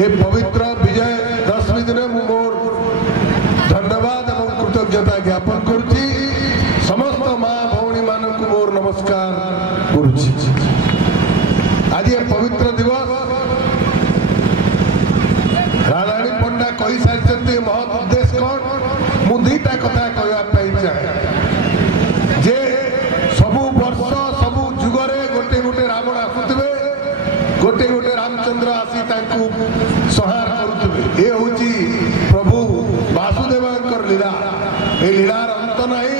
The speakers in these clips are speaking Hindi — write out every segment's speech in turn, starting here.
ए पवित्र विजय दशमी दिन मोर धन्यवाद और कृतज्ञता ज्ञापन करुच्ची समस्त माँ भौणी मानक मोर नमस्कार करुच्ची। आज ये पवित्र दिवस राधाणी पंडा कही सारी महत् उद्देश्य कौन मु दुईटा कथा कहवाई चाहे जे सबु वर्ष सबु जुगरे गोटे गोटे रावण आसुवे गोटे गोटे रामचंद्र आसी संहार करुवे। ये हूँ प्रभु वासुदेव लीला। ये लीलार अंत नहीं,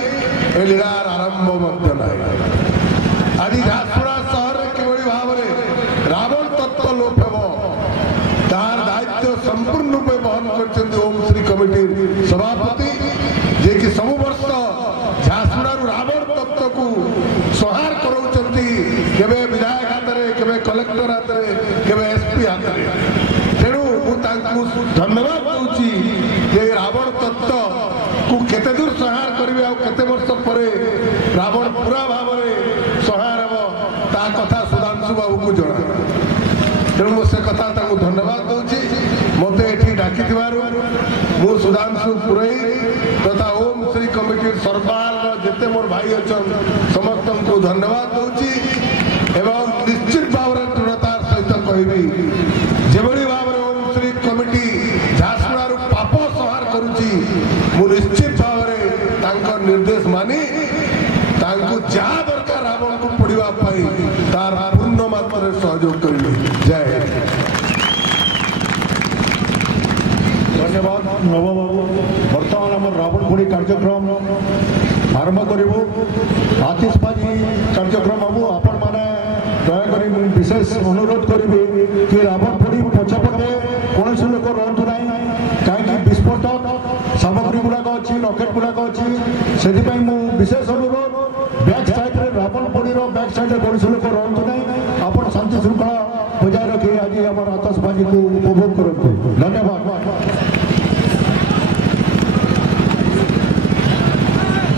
ये लीलार आरंभ नहीं। आज झारसुगुड़ा सहर किभली भाव में रावण तत्व लोप हो तार दायित्व संपूर्ण रूपे बहन कर ओम श्री कमिटी सभापति जे कि सब वर्ष झारसुगुड़ा रावण तत्व को संहार कराउछंती केबे विधायक हाथ में केबे कलेक्टर हाथ में केबे एसपी हाथ में। तेणु धन्यवाद दूची जे रावण तत्व को केते दूर संहार करिवे आ केते वर्ष परे रावण पूरा भाव में संहार हो ता कथा सुधांशु बाबू को जना। तेणु मो से कथा ताकू धन्यवाद दूची मते एठी डाकी थिबारु मु सुधांशु पुरई तथा ओम श्री कमिटी सरकार जेते मोर भाई अछन समस्त को धन्यवाद दूची एवं निश्चित भाव में दृढ़तार सहित कहबी जेभली भाव में ओम श्री कमिटी झारसुगुड़ा पाप संहार करुची मु निश्चित भाव में तांकर निर्देश मानी तांको जहाँ दरकार रावण को पढ़ा तार पूर्ण मात्रा सहयोग करी। जय धन्यवाद नव बाबू। बर्तमान आम रावण पोड़ी कार्यक्रम आरंभ करूँ। आतिशबाजी कार्यक्रम बाबू आपण मैंने दयाकोरी विशेष अनुरोध करी कि रावण पोड़ी पछपटे कौन लोक रुँ ना कहीं विस्फोटक सामग्री गुड़ाक अच्छी रकेट गुड़ाक अच्छी से विशेष अनुरोध बैक साइड रावण पोड़ी बैक साइड कौन लोक रुँ ना आप शांति श्रृंखला बजाय रखी आज आम आतशबाजी को उपभोग करूँ। धन्यवाद।